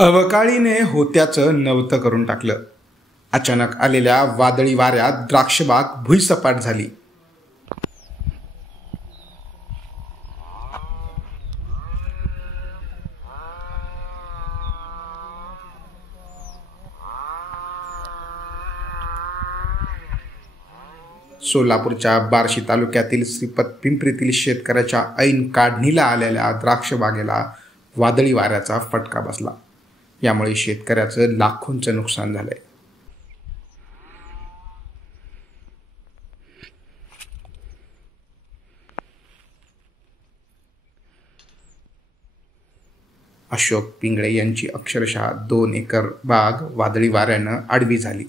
अवकाळीने होत्याचं नवतं करून टाकलं. अचानक आलेल्या वादळी वाऱ्यात द्राक्षबाग भुईसपाट झाली. सोलापूरच्या बार्शी तालुक्यातील श्रीपत पिंपरीतील शेतकऱ्याच्या ऐन काढणीला आलेल्या द्राक्षबागेला वादळी वाऱ्याचा फटका बसला. यामुळे शेतकऱ्याचं लाखोंचं नुकसान झालंय. अशोक पिंगळे यांची अक्षरशः 2 एकर बाग वादळी वाऱ्यानं आडवी झाली.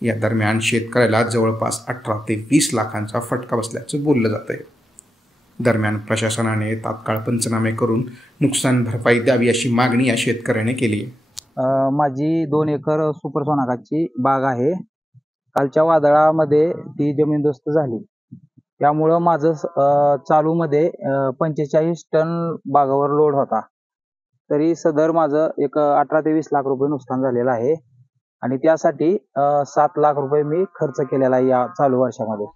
या दरम्यान शेतकऱ्याला जवळपास 18 ते 20 लाखांचा फटका बसल्याचं बोललं जात आहे. दरम्यान प्रशासनाने तात्काळ पंचनामे करून नुकसान भरपाई द्यावी अशी मागणी या शेतकऱ्याने केली आहे. माझी 2 एकर सुपर सोनाकाची बाग आहे. कालच्या वादळामध्ये ती जमीनदोस्त झाली. त्यामुळं माझं चालूमध्ये 45 टन बागावर लोड होता. तरी सदर माझं एक 18 ते 20 लाख रुपये नुकसान झालेलं आहे आणि त्यासाठी 7 लाख रुपये मी खर्च केलेला आहे या चालू वर्षामध्ये.